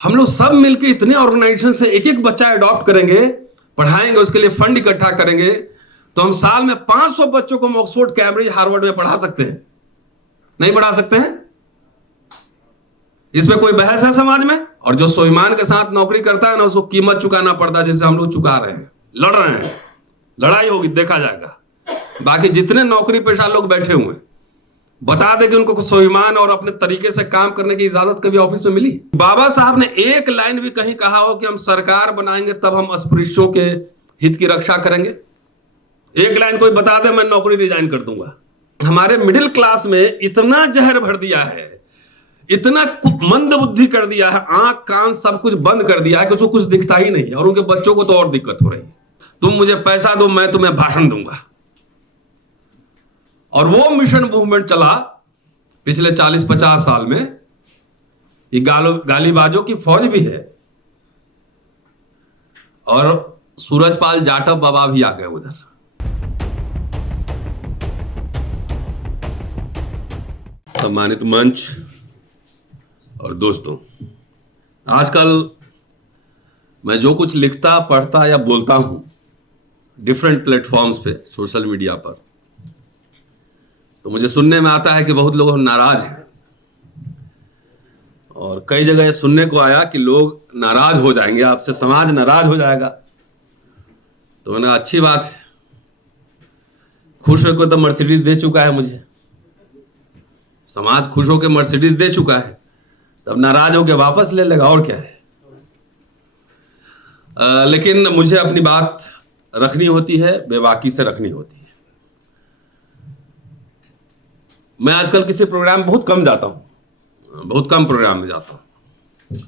हम लोग सब मिलकर इतने ऑर्गेनाइजेशन से एक एक बच्चा अडॉप्ट करेंगे, पढ़ाएंगे, उसके लिए फंड इकट्ठा करेंगे, तो हम साल में 500 बच्चों को ऑक्सफोर्ड, कैम्ब्रिज, हार्वर्ड में पढ़ा सकते हैं। नहीं पढ़ा सकते हैं? इसमें कोई बहस है समाज में? और जो स्वाभिमान के साथ नौकरी करता है ना, उसको कीमत चुकाना पड़ता है, जैसे हम लोग चुका रहे हैं, लड़ रहे हैं। लड़ाई होगी, देखा जाएगा। बाकी जितने नौकरी पेशा लोग बैठे हुए हैं, बता दे कि उनको स्वाभिमान और अपने तरीके से काम करने की इजाजत कभी ऑफिस में मिली? बाबा साहब ने एक लाइन भी कहीं कहा हो कि हम सरकार बनाएंगे तब हम अस्पृश्यों के हित की रक्षा करेंगे? एक लाइन कोई बता दे, मैं नौकरी रिजाइन कर दूंगा। हमारे मिडिल क्लास में इतना जहर भर दिया है, इतना मंद बुद्धि कर दिया है, आंख कान सब कुछ बंद कर दिया है कि उसको कुछ दिखता ही नहीं, और उनके बच्चों को तो और दिक्कत हो रही है। तुम मुझे पैसा दो, मैं तुम्हें भाषण दूंगा। और वो मिशन मूवमेंट चला पिछले 40-50 साल में। ये गालीबाजों की फौज भी है, और सूरजपाल जाटव बाबा भी आ गए उधर। सम्मानित मंच और दोस्तों, आजकल मैं जो कुछ लिखता, पढ़ता या बोलता हूं डिफरेंट प्लेटफॉर्म्स पे, सोशल मीडिया पर, तो मुझे सुनने में आता है कि बहुत लोग नाराज हैं। और कई जगह सुनने को आया कि लोग नाराज हो जाएंगे आपसे, समाज नाराज हो जाएगा। तो मैंने, अच्छी बात है, खुश होकर तो मर्सिडीज दे चुका है मुझे, समाज खुश होकर मर्सिडीज दे चुका है, तब नाराज होकर वापस ले लेगा, और क्या है। लेकिन मुझे अपनी बात रखनी होती है, बेबाकी से रखनी होती है। मैं आजकल किसी प्रोग्राम बहुत कम जाता हूं, बहुत कम प्रोग्राम में जाता हूं,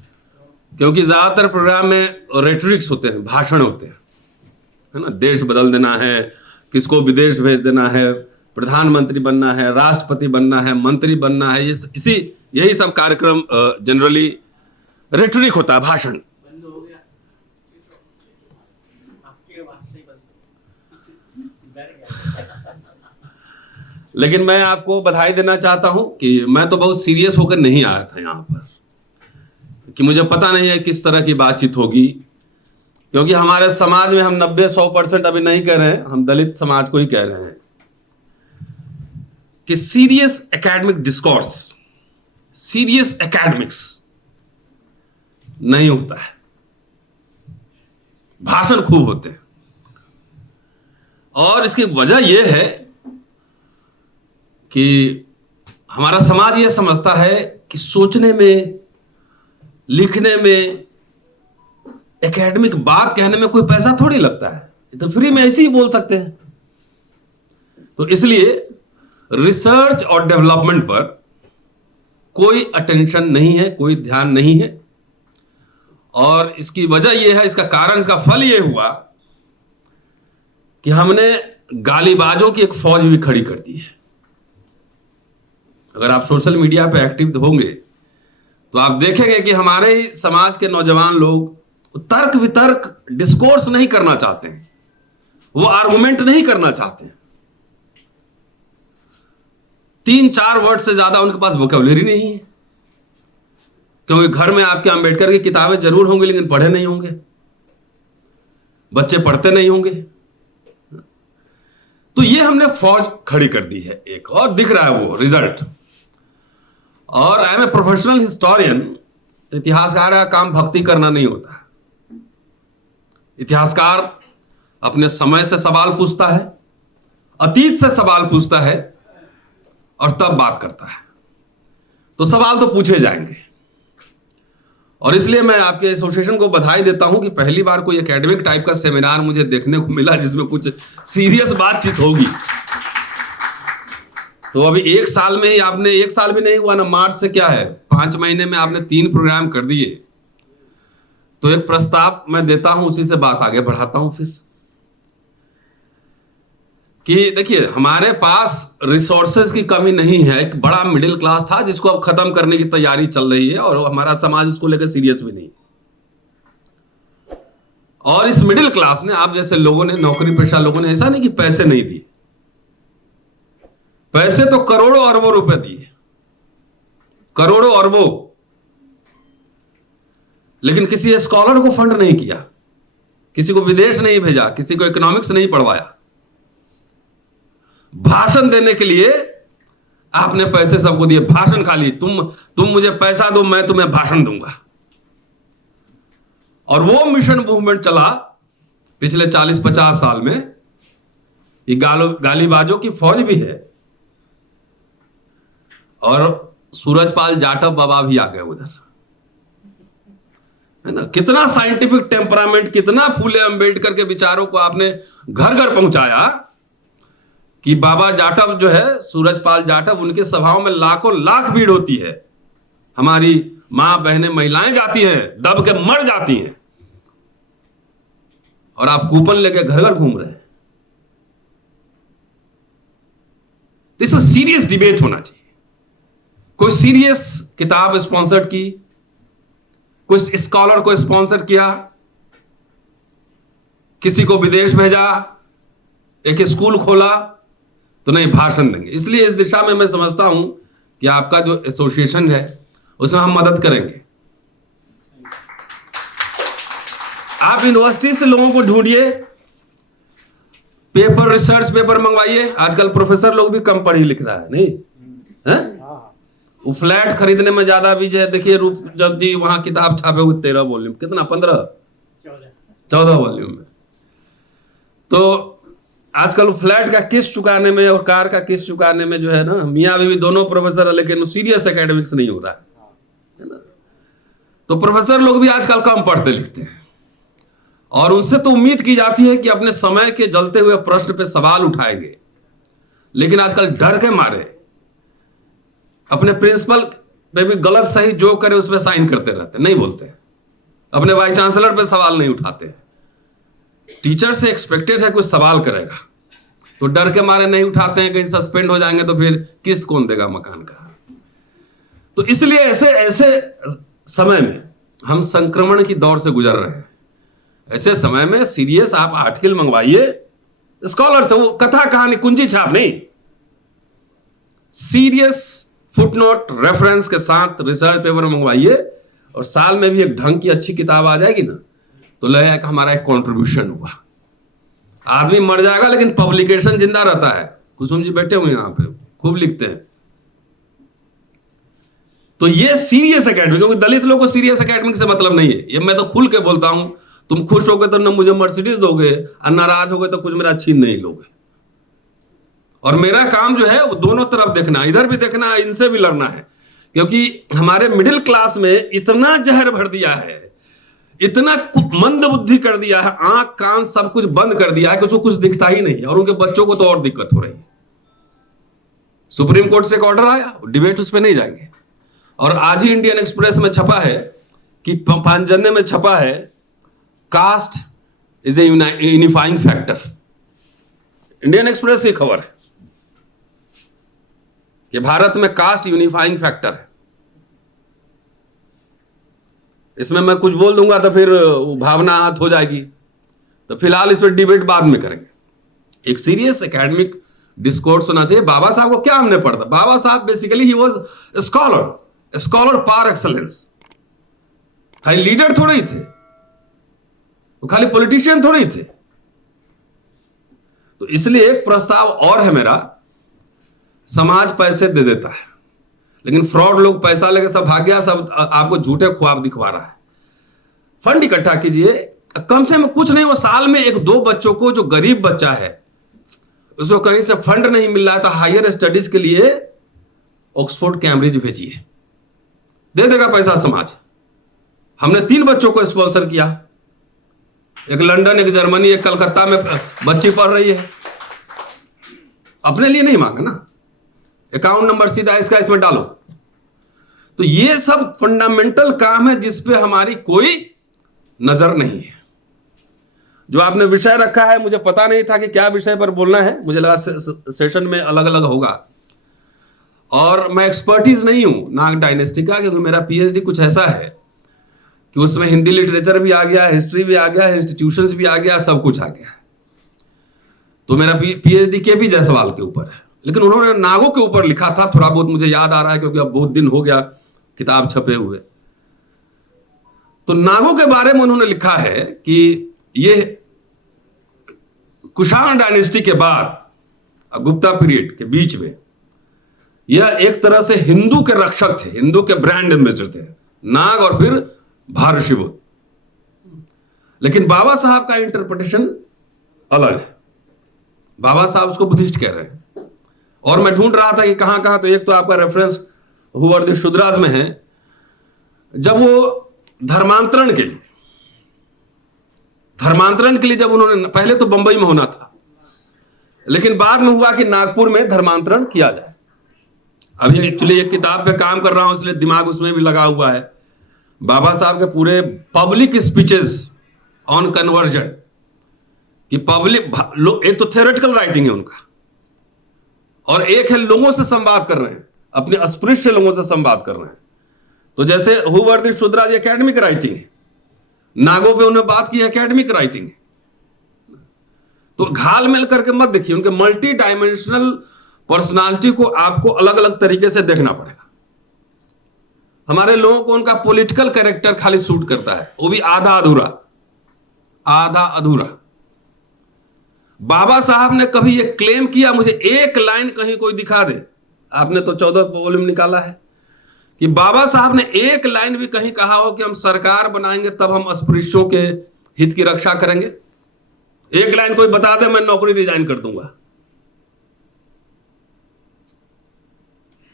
क्योंकि ज्यादातर प्रोग्राम में रेटरिक्स होते हैं, भाषण होते हैं, है ना। देश बदल देना है, किसको विदेश भेज देना है, प्रधानमंत्री बनना है, राष्ट्रपति बनना है, मंत्री बनना है, यही सब कार्यक्रम जनरली रेटरिक होता है, भाषण। लेकिन मैं आपको बधाई देना चाहता हूं कि मैं तो बहुत सीरियस होकर नहीं आया था यहां पर, कि मुझे पता नहीं है किस तरह की बातचीत होगी, क्योंकि हमारे समाज में हम 90-100% अभी नहीं कह रहे हैं, हम दलित समाज को ही कह रहे हैं कि serious academic discourse, serious academics नहीं होता है, भाषण खूब होते हैं। और इसकी वजह यह है कि हमारा समाज यह समझता है कि सोचने में, लिखने में, एकेडमिक बात कहने में कोई पैसा थोड़ी लगता है, तो फ्री में ऐसे ही बोल सकते हैं। तो इसलिए रिसर्च और डेवलपमेंट पर कोई अटेंशन नहीं है, कोई ध्यान नहीं है। और इसकी वजह यह है, इसका कारण, इसका फल यह हुआ कि हमने गालीबाजों की एक फौज भी खड़ी कर दी है। अगर आप सोशल मीडिया पे एक्टिव होंगे तो आप देखेंगे कि हमारे ही समाज के नौजवान लोग तर्क वितर्क, डिस्कोर्स नहीं करना चाहते हैं, वो आर्गुमेंट नहीं करना चाहते हैं। 3-4 वर्ड से ज्यादा उनके पास वोकैबुलरी नहीं है, क्योंकि घर में आपके अंबेडकर की किताबें जरूर होंगी, लेकिन पढ़े नहीं होंगे, बच्चे पढ़ते नहीं होंगे। तो ये हमने फौज खड़ी कर दी है एक, और दिख रहा है वो रिजल्ट। और I am a professional historian. इतिहासकार का काम भक्ति करना नहीं होता। इतिहासकार अपने समय से सवाल पूछता है, अतीत से सवाल पूछता है, और तब बात करता है। तो सवाल तो पूछे जाएंगे, और इसलिए मैं आपके एसोसिएशन को बधाई देता हूं कि पहली बार कोई एकेडमिक टाइप का सेमिनार मुझे देखने को मिला जिसमें कुछ सीरियस बातचीत होगी। तो अभी 1 साल में ही आपने, 1 साल भी नहीं हुआ ना, मार्च से क्या है, 5 महीने में आपने 3 प्रोग्राम कर दिए। तो एक प्रस्ताव मैं देता हूं, उसी से बात आगे बढ़ाता हूं फिर, कि देखिए हमारे पास रिसोर्सेज की कमी नहीं है। एक बड़ा मिडिल क्लास था जिसको अब खत्म करने की तैयारी चल रही है, और हमारा समाज उसको लेकर सीरियस भी नहीं। और इस मिडिल क्लास ने, आप जैसे लोगों ने, नौकरी पेशा लोगों ने, ऐसा नहीं कि पैसे नहीं दिए, पैसे तो करोड़ों अरबों रुपए दिए, करोड़ों अरबों। लेकिन किसी स्कॉलर को फंड नहीं किया, किसी को विदेश नहीं भेजा, किसी को इकोनॉमिक्स नहीं पढ़वाया। भाषण देने के लिए आपने पैसे सबको दिए, भाषण खाली, तुम मुझे पैसा दो, मैं तुम्हें भाषण दूंगा। और वो मिशन मूवमेंट चला पिछले 40-50 साल में। ये गालीबाजों की फौज भी है, और सूरजपाल जाटव बाबा भी आ गए उधर, है ना। कितना साइंटिफिक टेम्परामेंट, कितना फूले अंबेडकर के विचारों को आपने घर घर पहुंचाया कि बाबा जाटव जो है, सूरजपाल जाटव, उनके सभाओं में लाखों लाख भीड़ होती है। हमारी मां बहनें महिलाएं जाती हैं, दब के मर जाती हैं, और आप कूपन लेके घर घर घूम रहे हैं। इसमें सीरियस डिबेट होना चाहिए। कोई सीरियस किताब स्पॉन्सर्ड की, कुछ स्कॉलर को स्पॉन्सर किया, किसी को विदेश भेजा, एक स्कूल खोला, तो नहीं, भाषण देंगे। इसलिए इस दिशा में मैं समझता हूं कि आपका जो एसोसिएशन है उसमें हम मदद करेंगे। आप यूनिवर्सिटी से लोगों को ढूंढिए, पेपर, रिसर्च पेपर मंगवाइए। आजकल प्रोफेसर लोग भी कम पढ़ी लिख रहा है, नहीं है? वो फ्लैट खरीदने में ज्यादा भी है। देखिए रूप जल्दी वहां किताब छापे हुए 13 वॉल्यूम, कितना 14 वॉल्यूम में। तो आजकल फ्लैट का किस्त चुकाने में और कार का किस्त चुकाने में जो है ना, मियां बीवी दोनों प्रोफेसर है, लेकिन सीरियस एकेडमिक्स नहीं हो रहा है ना। तो प्रोफेसर लोग भी आजकल कम पढ़ते लिखते हैं, और उनसे तो उम्मीद की जाती है कि अपने समय के जलते हुए प्रश्न पे सवाल उठाएंगे, लेकिन आजकल डर के मारे अपने प्रिंसिपल पे भी गलत सही जो करे उसमें साइन करते रहते, नहीं बोलते। अपने वाइस चांसलर पे सवाल नहीं उठाते। टीचर से एक्सपेक्टेड है कुछ सवाल करेगा, तो डर के मारे नहीं उठाते हैं, कहीं सस्पेंड हो जाएंगे तो फिर किस्त कौन देगा मकान का। तो इसलिए ऐसे समय में हम संक्रमण की दौर से गुजर रहे हैं। ऐसे समय में सीरियस आप आर्टिकल मंगवाइए स्कॉलर से, वो कथा कहानी कुंजी छाप नहीं, सीरियस फुटनोट रेफरेंस के साथ रिसर्च पेपर मंगवाइए, और साल में भी एक ढंग की अच्छी किताब आ जाएगी ना, तो लगेगा कि हमारा एक कंट्रीब्यूशन हुआ। आदमी मर जाएगा लेकिन पब्लिकेशन जिंदा रहता है। कुसुम जी बैठे हुए यहां पे, खूब लिखते हैं। तो ये सीरियस एकेडमिक, क्योंकि दलित लोग को सीरियस एकेडमिक से मतलब नहीं है। ये मैं तो खुल के बोलता हूं, तुम खुश हो गए तो न मुझे मर्सिडीज दोगे, और नाराज हो गए तो कुछ मेरा छीन नहीं लोगे। और मेरा काम जो है वो दोनों तरफ देखना, इधर भी देखना है, इनसे भी लड़ना है। क्योंकि हमारे मिडिल क्लास में इतना जहर भर दिया है, इतना मंद बुद्धि कर दिया है, आंख कान सब कुछ बंद कर दिया है कि उसको कुछ दिखता ही नहीं, और उनके बच्चों को तो और दिक्कत हो रही है। सुप्रीम कोर्ट से एक ऑर्डर आया, डिबेट उस पर नहीं जाएंगे। और आज ही इंडियन एक्सप्रेस में छपा है कि पांचजन्य में छपा है, caste is a unifying factor. Indian Express की खबर है कि भारत में कास्ट यूनिफाइंग फैक्टर है। इसमें मैं कुछ बोल दूंगा तो फिर भावना आहत हो जाएगी, तो फिलहाल इस पर डिबेट बाद में करेंगे। एक सीरियस एकेडमिक डिस्कोर्स होना चाहिए। बाबा साहब को क्या हमने पढ़ा? Baba Saheb basically he was scholar par excellence. खाली लीडर थोड़े ही थे, वो खाली पॉलिटिशियन थोड़े ही थे। तो इसलिए एक प्रस्ताव और है मेरा, समाज पैसे दे देता है, लेकिन फ्रॉड लोग पैसा लेके सब भाग गया, सब आपको झूठे ख्वाब दिखवा रहा है। फंड इकट्ठा कीजिए, कम से कम कुछ नहीं, वो साल में 1-2 बच्चों को, जो गरीब बच्चा है उसको कहीं से फंड नहीं मिल रहा है, तो हायर स्टडीज के लिए ऑक्सफोर्ड कैम्ब्रिज भेजिए, दे देगा पैसा समाज। हमने 3 बच्चों को स्पॉन्सर किया, एक लंदन, एक जर्मनी, एक कलकत्ता में बच्ची पढ़ रही है। अपने लिए नहीं मांगा ना, अकाउंट नंबर सीधा इसका इसमें डालो। तो ये सब फंडामेंटल काम है जिस पे हमारी कोई नजर नहीं है। जो आपने विषय रखा है, मुझे पता नहीं था कि क्या विषय पर बोलना है, मुझे लगा सेशन में अलग अलग होगा। और मैं एक्सपर्टीज नहीं हूं नाग डायनेस्टी का, क्योंकि मेरा पीएचडी कुछ ऐसा है कि उसमें हिंदी लिटरेचर भी आ गया, हिस्ट्री भी आ गया, इंस्टीट्यूशंस भी आ गया, सब कुछ आ गया। तो मेरा पीएचडी केपी जायसवाल के ऊपर है, लेकिन उन्होंने नागों के ऊपर लिखा था, थोड़ा बहुत मुझे याद आ रहा है, क्योंकि अब बहुत दिन हो गया किताब छपे हुए। तो नागों के बारे में उन्होंने लिखा है कि ये कुषाण डायनेस्टी के बाद गुप्ता पीरियड के बीच में यह एक तरह से हिंदू के रक्षक थे, हिंदू के ब्रांड एम्बेसडर थे, नाग और फिर भारशिव। लेकिन बाबा साहब का इंटरप्रिटेशन अलग है। बाबा साहब उसको बुद्धिस्ट कह रहे हैं। और मैं ढूंढ रहा था कि कहां कहां, तो एक तो आपका रेफरेंस हुवर्दी शुद्राज में है, जब वो धर्मांतरण के लिए जब उन्होंने, पहले तो बंबई में होना था, लेकिन बाद में हुआ कि नागपुर में धर्मांतरण किया जाए। अभी एक्चुअली एक किताब पे काम कर रहा हूं, इसलिए दिमाग उसमें भी लगा हुआ है। बाबा साहब के पूरे पब्लिक स्पीचेस ऑन कन्वर्जन कि पब्लिक, एक तो थ्योरेटिकल राइटिंग है उनका, और एक है लोगों से संवाद कर रहे हैं, अपने अस्पृश्य लोगों से संवाद कर रहे हैं। तो जैसे हुवर्दी शुद्राज एकेडमिक राइटिंग है, नागों पे उन्होंने बात की, एकेडमिक राइटिंग है। तो घाल मिल करके मत देखिए, उनके मल्टी डायमेंशनल पर्सनालिटी को आपको अलग अलग तरीके से देखना पड़ेगा। हमारे लोगों को उनका पॉलिटिकल कैरेक्टर खाली सूट करता है, वो भी आधा अधूरा। बाबा साहब ने कभी ये क्लेम किया, मुझे एक लाइन कहीं कोई दिखा दे, आपने तो 14 वॉल्यूम निकाला है, कि बाबा साहब ने एक लाइन भी कहीं कहा हो कि हम सरकार बनाएंगे तब हम अस्पृश्यों के हित की रक्षा करेंगे? एक लाइन कोई बता दे, मैं नौकरी रिजाइन कर दूंगा।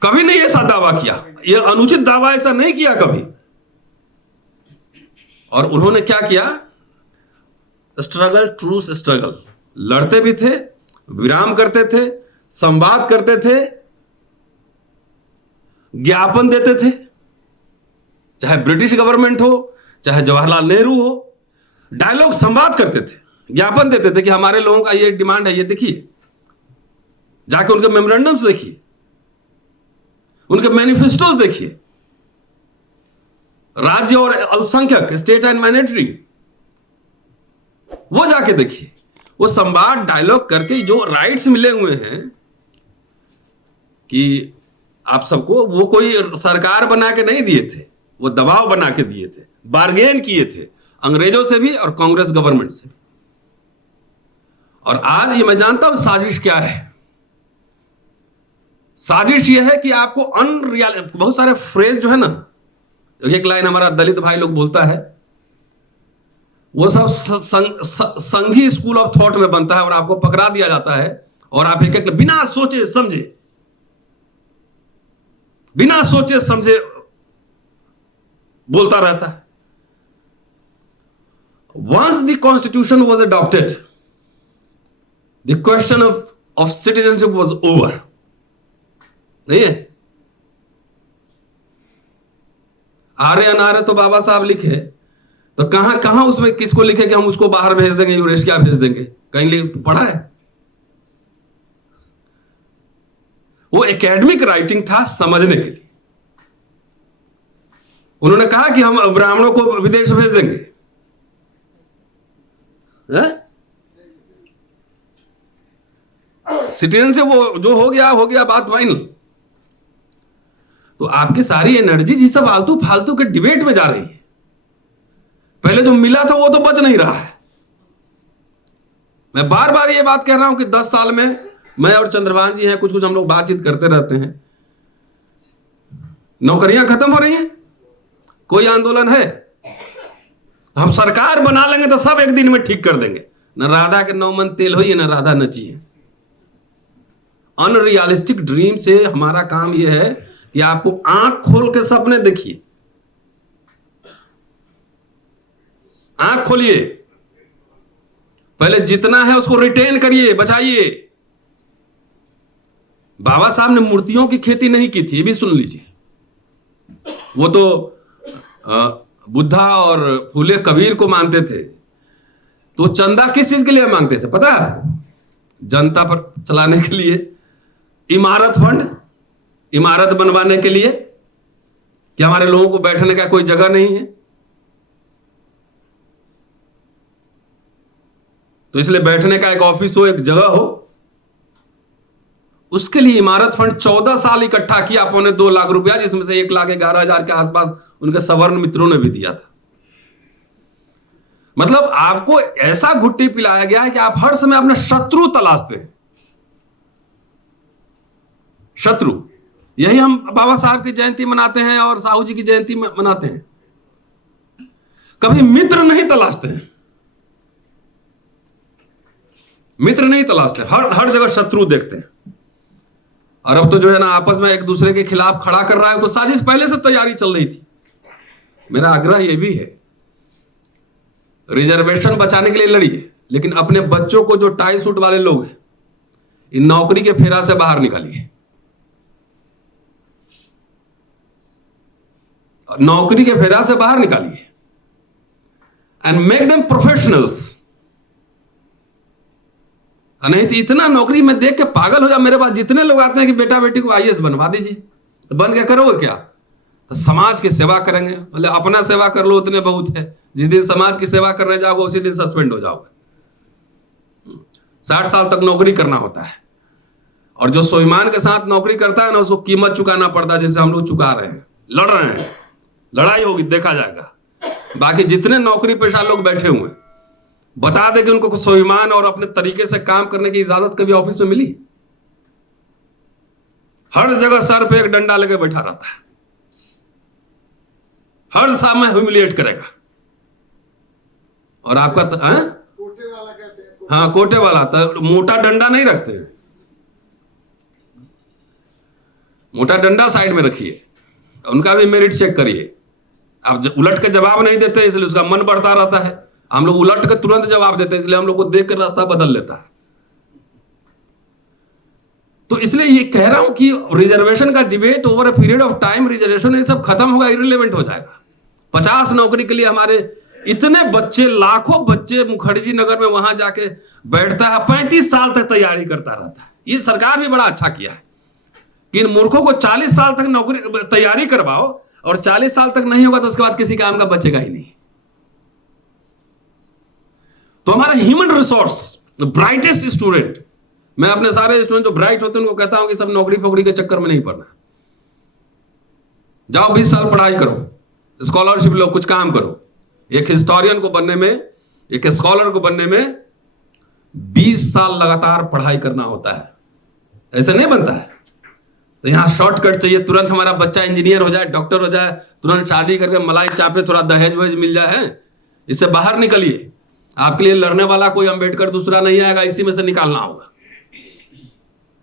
कभी नहीं ऐसा दावा किया, यह अनुचित दावा ऐसा नहीं किया कभी। और उन्होंने क्या किया? स्ट्रगल, ट्रूथ स्ट्रगल, लड़ते भी थे, विराम करते थे, संवाद करते थे, ज्ञापन देते थे, चाहे ब्रिटिश गवर्नमेंट हो, चाहे जवाहरलाल नेहरू हो, डायलॉग, संवाद करते थे, ज्ञापन देते थे कि हमारे लोगों का ये डिमांड है, ये देखिए, जाके उनके मेमोरेंडम्स देखिए, उनके मैनिफेस्टोस देखिए, राज्य और अल्पसंख्यक, स्टेट एंड माइनॉरिटी, वो जाके देखिए। वो संवाद, डायलॉग करके जो राइट्स मिले हुए हैं कि आप सबको, वो कोई सरकार बना के नहीं दिए थे, वो दबाव बना के दिए थे, बार्गेन किए थे अंग्रेजों से भी और कांग्रेस गवर्नमेंट से भी। और आज ये मैं जानता हूं साजिश क्या है। साजिश ये है कि आपको अनरियल, बहुत सारे फ्रेज जो है ना, एक लाइन हमारा दलित भाई लोग बोलता है, वो सब संघी स्कूल ऑफ थॉट में बनता है और आपको पकड़ा दिया जाता है और आप एक बिना सोचे समझे बोलता रहता है। Once the constitution was adopted, the question of citizenship was over. नहीं है? आर्य अनार्य तो बाबा साहब लिखे, तो कहां उसमें किसको लिखे कि हम उसको बाहर भेज देंगे, यूरेश क्या भेज देंगे? कहीं पढ़ा है? वो एकेडमिक राइटिंग था समझने के लिए। उन्होंने कहा कि हम ब्राह्मणों को विदेश भेज देंगे, सिटीजन से वो जो हो गया बात फाइनल। तो आपकी सारी एनर्जी जी सब फालतू के डिबेट में जा रही है। पहले जो मिला था वो तो बच नहीं रहा है। मैं बार बार ये बात कह रहा हूं कि 10 साल में मैं और चंद्रभान जी हैं, कुछ हम लोग बातचीत करते रहते हैं, नौकरियां खत्म हो रही हैं, कोई आंदोलन है, हम सरकार बना लेंगे तो सब एक दिन में ठीक कर देंगे। न राधा के 9 मन तेल हो, न राधा नची है। अनरियलिस्टिक ड्रीम से हमारा काम यह है कि आपको आंख खोल के सपने देखिए, आंख खोलिए, पहले जितना है उसको रिटेन करिए, बचाइए। बाबा साहब ने मूर्तियों की खेती नहीं की थी, ये भी सुन लीजिए। वो तो बुद्धा और फूले कबीर को मानते थे, तो चंदा किस चीज के लिए मांगते थे पता है? जनता पर चलाने के लिए, इमारत फंड, इमारत बनवाने के लिए, कि हमारे लोगों को बैठने का कोई जगह नहीं है, तो इसलिए बैठने का एक ऑफिस हो, एक जगह हो। उसके लिए इमारत फंड 14 साल इकट्ठा किया, 2.25 लाख रुपया, जिसमें से 1,11,000 के आसपास उनके सवर्ण मित्रों ने भी दिया था। मतलब आपको ऐसा घुट्टी पिलाया गया है कि आप हर समय अपने शत्रु तलाशते हैं। शत्रु, यही हम बाबा साहब की जयंती मनाते हैं और साहू जी की जयंती मनाते हैं। कभी मित्र नहीं तलाशते हैं, मित्र नहीं तलाशते, हर जगह शत्रु देखते हैं। और अब तो जो है ना आपस में एक दूसरे के खिलाफ खड़ा कर रहा है, तो साजिश पहले से तैयारी चल रही थी। मेरा आग्रह यह भी है, रिजर्वेशन बचाने के लिए लड़िए, लेकिन अपने बच्चों को जो टाई सूट वाले लोग हैं, इन नौकरी के फेरा से बाहर निकालिए। नौकरी के फेरा से बाहर निकालिए एंड मेक देम प्रोफेशनल्स। नहीं तो इतना नौकरी में देख के पागल हो जा। मेरे पास जितने लोग आते हैं कि बेटा बेटी को आईएएस बनवा दीजिए, तो बन के करोगे क्या? तो समाज की सेवा करेंगे। मतलब अपना सेवा कर लो उतने बहुत है, जिस दिन समाज की सेवा करने जाओगे उसी दिन सस्पेंड हो जाओगे। 60 साल तक नौकरी करना होता है, और जो स्वाभिमान के साथ नौकरी करता है ना, उसको कीमत चुकाना पड़ता है, जैसे हम लोग चुका रहे हैं। लड़ रहे हैं, लड़ाई होगी, देखा जाएगा। बाकी जितने नौकरी पेशा लोग बैठे हुए हैं, बता दे कि उनको स्वाभिमान और अपने तरीके से काम करने की इजाजत कभी ऑफिस में मिली? हर जगह सर पे एक डंडा लेके बैठा रहता है, हर सामने ह्यूमिलिएट करेगा। और आपका कोटे वाला कहते हैं। हाँ, कोटे वाला तो मोटा डंडा नहीं रखते हैं, मोटा डंडा साइड में रखिए, उनका भी मेरिट चेक करिए। आप उलट के जवाब नहीं देते, इसलिए उसका मन बढ़ता रहता है। हम लोग उलट के तुरंत जवाब देते हैं, इसलिए हम लोग को देख कर रास्ता बदल लेता है। तो इसलिए ये कह रहा हूं कि रिजर्वेशन का debate over a period of time, reservation ये सब खत्म होगा, इरिलेवेंट हो जाएगा। 50 नौकरी के लिए हमारे इतने बच्चे, लाखों बच्चे मुखर्जी नगर में वहां जाके बैठता है, 35 साल तक तैयारी करता रहता है। ये सरकार भी बड़ा अच्छा किया है कि इन मूर्खों को 40 साल तक नौकरी तैयारी करवाओ, और 40 साल तक नहीं होगा तो उसके बाद किसी काम का बचेगा ही नहीं। तो हमारा ह्यूमन रिसोर्स, ब्राइटेस्ट स्टूडेंट, मैं अपने सारे स्टूडेंट जो ब्राइट होते हैं उनको कहता हूं कि सब नौकरी फोकरी के चक्कर में नहीं पड़ना। जाओ 20 साल पढ़ाई करो, स्कॉलरशिप लो, कुछ काम करो। एक हिस्टोरियन को बनने में, एक स्कॉलर को बनने में 20 साल लगातार पढ़ाई करना होता है, ऐसे नहीं बनता है। तो यहां शॉर्टकट चाहिए, तुरंत हमारा बच्चा इंजीनियर हो जाए, डॉक्टर हो जाए, तुरंत शादी करके मलाई चापे, थोड़ा दहेज वहेज मिल जाए, इससे बाहर निकलिए। आपके लिए लड़ने वाला कोई अंबेडकर दूसरा नहीं आएगा, इसी में से निकालना होगा।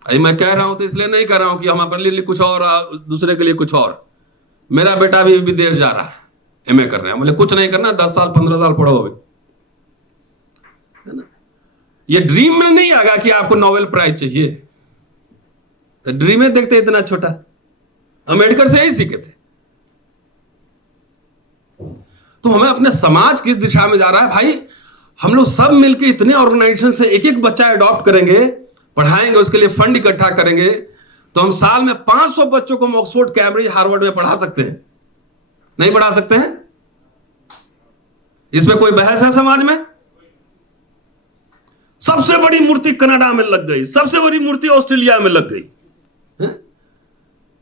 अभी मैं कह रहा हूं तो इसलिए नहीं कह रहा हूं कि हम अपने लिए कुछ और, दूसरे के लिए कुछ और। मेरा बेटा भी विदेश जा रहा है, एमए कर रहे हैं, मुझे कुछ नहीं करना, 10 साल 15 साल पढ़ो अभी, है ना। ये ड्रीम में नहीं आएगा कि आपको नोबेल प्राइज चाहिए, तो ड्रीम में देखते इतना छोटा। अंबेडकर से यही सीखे थे। तो हमें अपने समाज किस दिशा में जा रहा है भाई, हम लोग सब मिलकर इतने ऑर्गेनाइजेशन से एक एक बच्चा अडॉप्ट करेंगे, पढ़ाएंगे, उसके लिए फंड इकट्ठा करेंगे, तो हम साल में 500 बच्चों को ऑक्सफोर्ड, कैम्ब्रिज, हार्वर्ड में पढ़ा सकते हैं। नहीं पढ़ा सकते हैं? इसमें कोई बहस है समाज में? सबसे बड़ी मूर्ति कनाडा में लग गई, सबसे बड़ी मूर्ति ऑस्ट्रेलिया में लग गई है?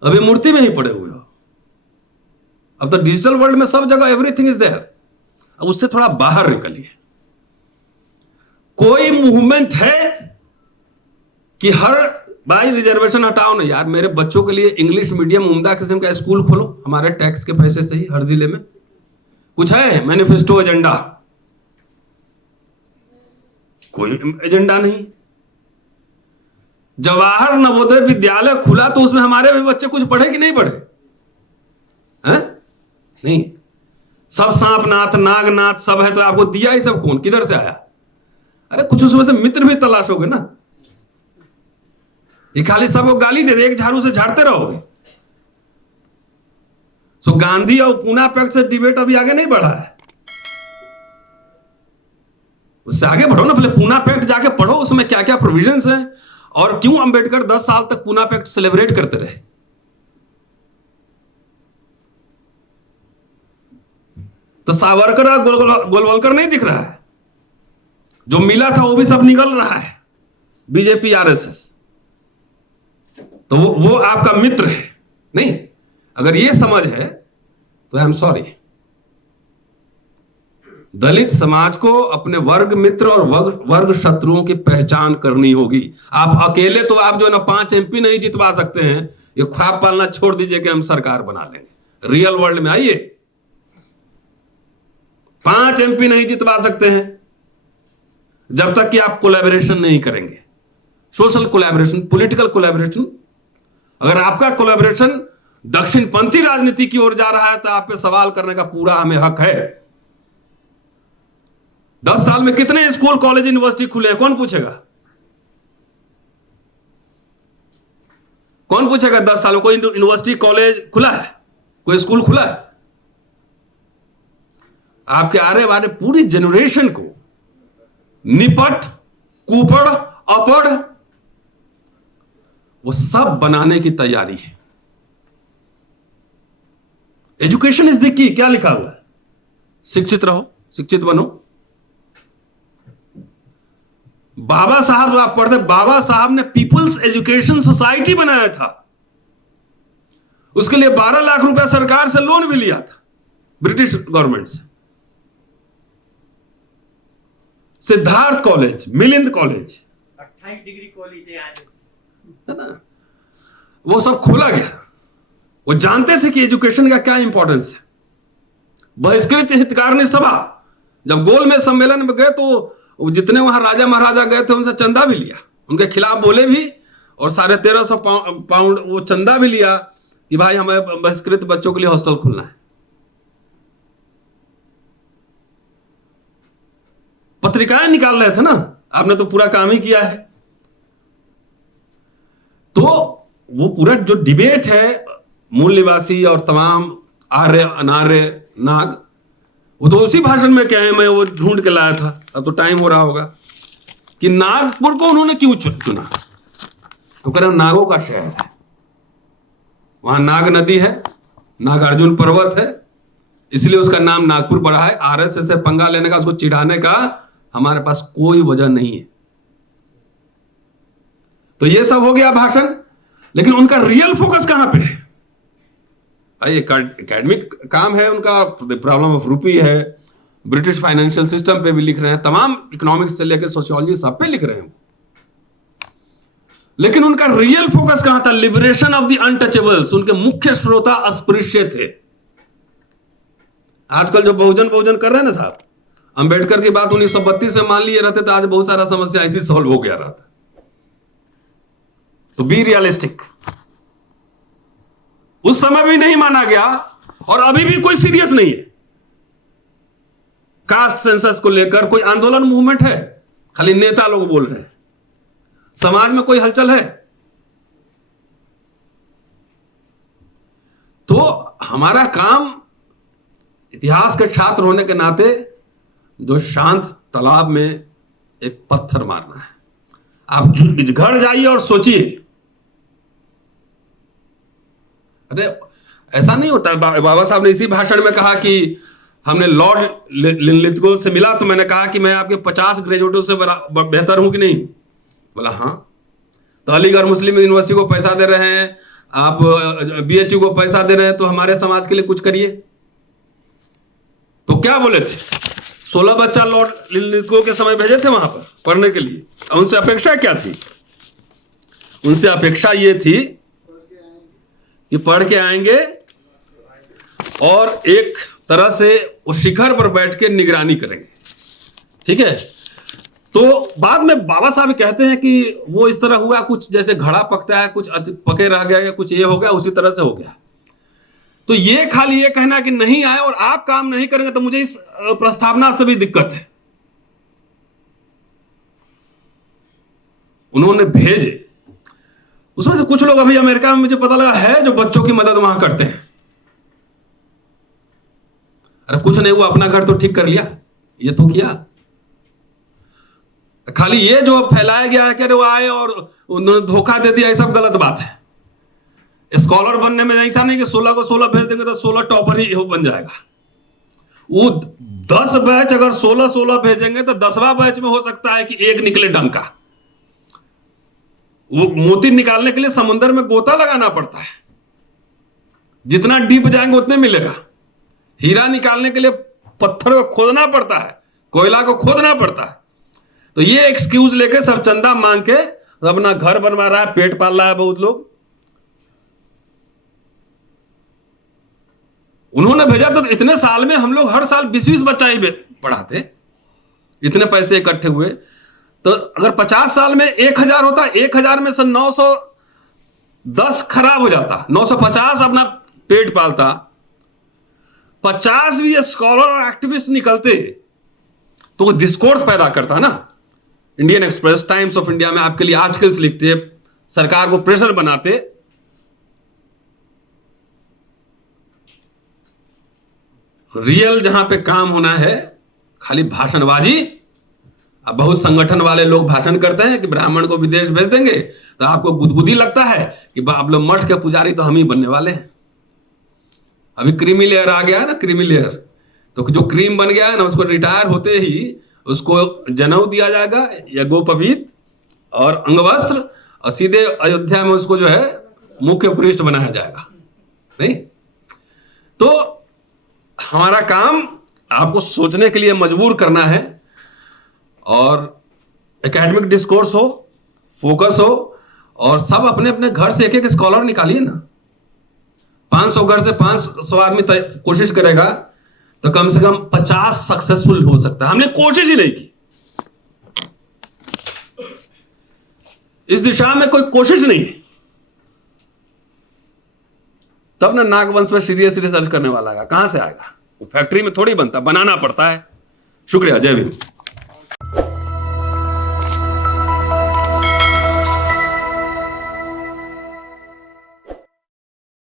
अभी मूर्ति में ही पड़े हुए हो। अब तो डिजिटल वर्ल्ड में सब जगह एवरीथिंग इज देयर। अब उससे थोड़ा बाहर निकलिए। कोई मूवमेंट है कि हर भाई रिजर्वेशन हटाओ ना यार, मेरे बच्चों के लिए इंग्लिश मीडियम उम्दा किस्म का स्कूल खोलो, हमारे टैक्स के पैसे से ही, हर जिले में। कुछ है मैनिफेस्टो एजेंडा? कोई एजेंडा नहीं। जवाहर नवोदय विद्यालय खुला तो उसमें हमारे भी बच्चे कुछ पढ़े कि नहीं पढ़े? हैं? नहीं। सब सांपनाथ, नागनाथ सब है, तो आपको दिया ही सब कौन, किधर से आया? अरे कुछ उसमें से मित्र भी तलाशोगे ना। ये खाली सबको गाली दे दे, एक झाड़ू से झाड़ते रहोगे। सो गांधी और पूना पैक्ट से डिबेट अभी आगे नहीं बढ़ा है, उससे आगे बढ़ो ना। पहले पूना पैक्ट जाके पढ़ो, उसमें क्या क्या प्रोविजंस हैं, और क्यों अंबेडकर 10 साल तक पूना पैक्ट सेलिब्रेट करते रहे। तो सावरकर और गोलवलकर नहीं दिख रहा है? जो मिला था वो भी सब निकल रहा है, बीजेपी, आरएसएस। तो वो आपका मित्र है नहीं? अगर ये समझ है तो आई एम सॉरी। दलित समाज को अपने वर्ग मित्र और वर्ग शत्रुओं की पहचान करनी होगी। आप अकेले तो आप जो है ना 5 MP नहीं जितवा सकते हैं। ये ख्वाब पालना छोड़ दीजिए कि हम सरकार बना लेंगे। रियल वर्ल्ड में आइए, 5 MP नहीं जितवा सकते हैं जब तक कि आप कोलैबोरेशन नहीं करेंगे। Social collaboration, political collaboration. अगर आपका कोलैबोरेशन दक्षिणपंथी राजनीति की ओर जा रहा है तो आप पे सवाल करने का पूरा हमें हक है। 10 साल में कितने स्कूल, कॉलेज, यूनिवर्सिटी खुले हैं? कौन पूछेगा? कौन पूछेगा? 10 साल में कोई यूनिवर्सिटी, कॉलेज खुला है? कोई स्कूल खुला है? आपके आने वाले पूरी जनरेशन को निपट, कुपड़, अपड़ वो सब बनाने की तैयारी है। Education is the key. क्या लिखा हुआ है? शिक्षित रहो, शिक्षित बनो। बाबा साहब, आप पढ़ते, बाबा साहब ने पीपुल्स एजुकेशन सोसाइटी बनाया था। उसके लिए 12 लाख रुपया सरकार से लोन भी लिया था, ब्रिटिश गवर्नमेंट से। Siddharth college, Milind college, 28 degree college है ना, वो सब खोला गया। वो जानते थे कि एजुकेशन का क्या इंपॉर्टेंस है। बहिष्कृत हितकारिणी सभा, जब गोलमेज सम्मेलन में गए तो जितने वहां राजा महाराजा गए थे उनसे चंदा भी लिया, उनके खिलाफ बोले भी, और 1350 पाउंड वो चंदा भी लिया कि भाई हमें बहिष्कृत बच्चों के लिए हॉस्टल खोलना है। पत्रिकाएं निकाल रहे थे ना, आपने तो पूरा काम ही किया है। तो वो पूरा जो डिबेट है मूल निवासी और तमाम आर्य, अनार्य, नाग, वो तो उसी भाषण में क्या है, मैं वो ढूंढ के लाया था। अब तो टाइम हो रहा होगा कि नागपुर को उन्होंने क्यों चुना। तो कह रहे नागों का शहर है, वहां नाग नदी है, नागार्जुन पर्वत है, इसलिए उसका नाम नागपुर पड़ा है। RSS से पंगा लेने का, उसको चिढ़ाने का हमारे पास कोई वजह नहीं है। तो ये सब हो गया भाषण, लेकिन उनका रियल फोकस कहां पे है? एकेडमिक काम है उनका, प्रॉब्लम ऑफ रूपी है, ब्रिटिश फाइनेंशियल सिस्टम पे भी लिख रहे हैं, तमाम इकोनॉमिक्स से लेकर सोशियोलॉजी सब पे लिख रहे हैं। लेकिन उनका रियल फोकस कहां था? Liberation of the untouchables. उनके मुख्य श्रोता अस्पृश्य थे। आजकल जो बहुजन कर रहे हैं ना साहब, अंबेडकर की बात 1932 में मान लिए रहते तो आज बहुत सारा समस्या ऐसी सॉल्व हो गया रहता। तो बी रियलिस्टिक। उस समय भी नहीं माना गया और अभी भी कोई सीरियस नहीं है। कास्ट सेंसस को लेकर कोई आंदोलन, मूवमेंट है? खाली नेता लोग बोल रहे हैं। समाज में कोई हलचल है? तो हमारा काम इतिहास के छात्र होने के नाते जो शांत तालाब में एक पत्थर मारना है। आप घर जाइए और सोचिए। अरे ऐसा नहीं होता। बाबा साहब ने इसी भाषण में कहा कि हमने लॉर्ड लिथगो से मिला तो मैंने कहा कि मैं आपके 50 ग्रेजुएटों से बेहतर हूं कि नहीं? बोला हाँ। तो अलीगढ़ मुस्लिम यूनिवर्सिटी को पैसा दे रहे हैं, आप BHU को पैसा दे रहे हैं, तो हमारे समाज के लिए कुछ करिए। तो क्या बोले थे? 16 बच्चा लॉर्ड लिथगो के समय भेजे थे वहां पर पढ़ने के लिए। उनसे अपेक्षा क्या थी? उनसे अपेक्षा ये थी कि पढ़ के आएंगे और एक तरह से उस शिखर पर बैठ के निगरानी करेंगे। ठीक है। तो बाद में बाबा साहब कहते हैं कि वो इस तरह हुआ, कुछ जैसे घड़ा पकता है, कुछ पके रह गया, कुछ ये हो गया, उसी तरह से हो गया। तो ये खाली ये कहना कि नहीं आए और आप काम नहीं करेंगे, तो मुझे इस प्रस्तावना से भी दिक्कत है। उन्होंने भेजे, उसमें से कुछ लोग अभी अमेरिका में मुझे पता लगा है जो बच्चों की मदद वहां करते हैं। अरे कुछ नहीं हुआ, अपना घर तो ठीक कर लिया, ये तो किया। खाली ये जो फैलाया गया है कि अरे वो आए और उन्होंने धोखा दे दिया, ये सब गलत बात है। स्कॉलर बनने में ऐसा नहीं कि 16 को 16 भेज देंगे तो 16 टॉपर ही बन जाएगा। वो 10 बैच अगर 16 भेजेंगे तो 10वां बैच में हो सकता है कि एक निकले डंका। वो मोती निकालने के लिए समुद्र में गोता लगाना पड़ता है, जितना डीप जाएंगे उतने मिलेगा। हीरा निकालने के लिए पत्थर को खोदना पड़ता है, कोयला को खोदना पड़ता है। तो ये एक्सक्यूज लेके सब चंदा मांग के अपना घर बनवा रहा है, पेट पाल रहा है बहुत लोग। उन्होंने भेजा तो इतने साल में हम लोग हर साल 20-20 बच्चा ही पढ़ाते, इतने पैसे इकट्ठे हुए। तो अगर 50 साल में 1000 होता, 1000 में से 910 खराब हो जाता, 950 अपना पेट पालता, 50 भी स्कॉलर और एक्टिविस्ट निकलते तो वो डिस्कोर्स पैदा करता ना। Indian express, times of India में आपके लिए आर्टिकल्स लिखते, सरकार को प्रेशर बनाते। रियल जहां पे काम होना है, खाली भाषणबाजी। अब बहुत संगठन वाले लोग भाषण करते हैं कि ब्राह्मण को विदेश भेज देंगे, तो आपको गुदगुदी लगता है कि आप लोग मठ के पुजारी तो हम ही बनने वाले हैं। अभी क्रीमी लेयर आ गया है ना, क्रीमी लेयर। तो जो क्रीम बन गया है ना, उसको रिटायर होते ही उसको जनेऊ दिया जाएगा या गोपवीत और अंगवस्त्र, और सीधे अयोध्या में उसको जो है मुख्य पृष्ठ बनाया जाएगा। नहीं तो हमारा काम आपको सोचने के लिए मजबूर करना है, और एकेडमिक डिस्कोर्स हो, फोकस हो, और सब अपने अपने घर से एक एक स्कॉलर निकालिए ना। 500 घर से 500 आदमी कोशिश करेगा तो कम से कम 50 सक्सेसफुल हो सकता है। हमने कोशिश ही नहीं की, इस दिशा में कोई कोशिश नहीं है, तब ना नागवंश में सीरियस रिसर्च करने वाला आएगा। कहां से आएगा? वो फैक्ट्री में थोड़ी बनता, बनाना पड़ता है। शुक्रिया, जय भीम।